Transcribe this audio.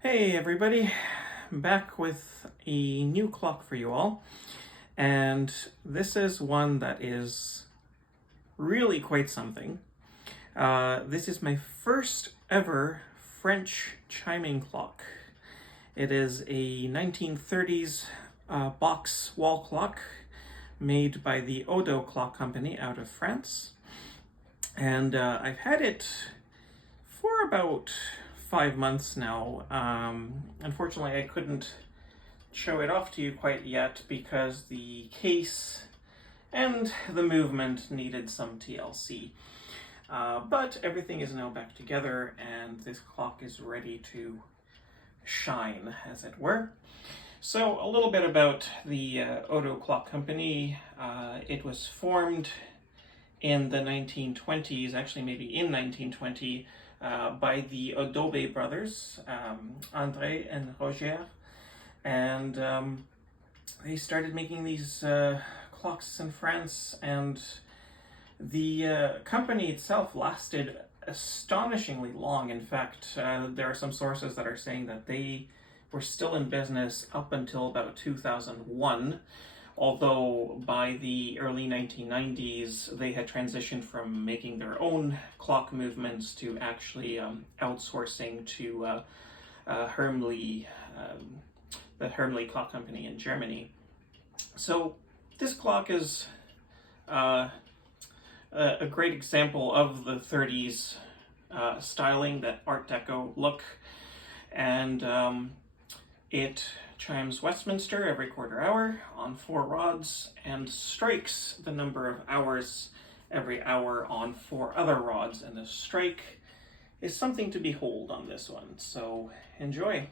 Hey everybody, back with a new clock for you all, and this is one that is really quite something. This is my first ever French chiming clock. It is a 1930s box wall clock made by the ODO clock company out of France, and I've had it for about 5 months now. Unfortunately, I couldn't show it off to you quite yet because the case and the movement needed some TLC. But everything is now back together and this clock is ready to shine, as it were. So a little bit about the ODO Clock Company. It was formed in the 1920s, actually maybe in 1920, by the ODO brothers, André and Roger, and they started making these clocks in France, and the company itself lasted astonishingly long. In fact, there are some sources that are saying that they were still in business up until about 2001. Although by the early 1990s, they had transitioned from making their own clock movements to actually outsourcing to Hermle, the Hermle Clock Company in Germany. So this clock is a great example of the 30s styling, that Art Deco look, and it chimes Westminster every quarter hour on 4 rods and strikes the number of hours every hour on 4 other rods, and the strike is something to behold on this one, so enjoy.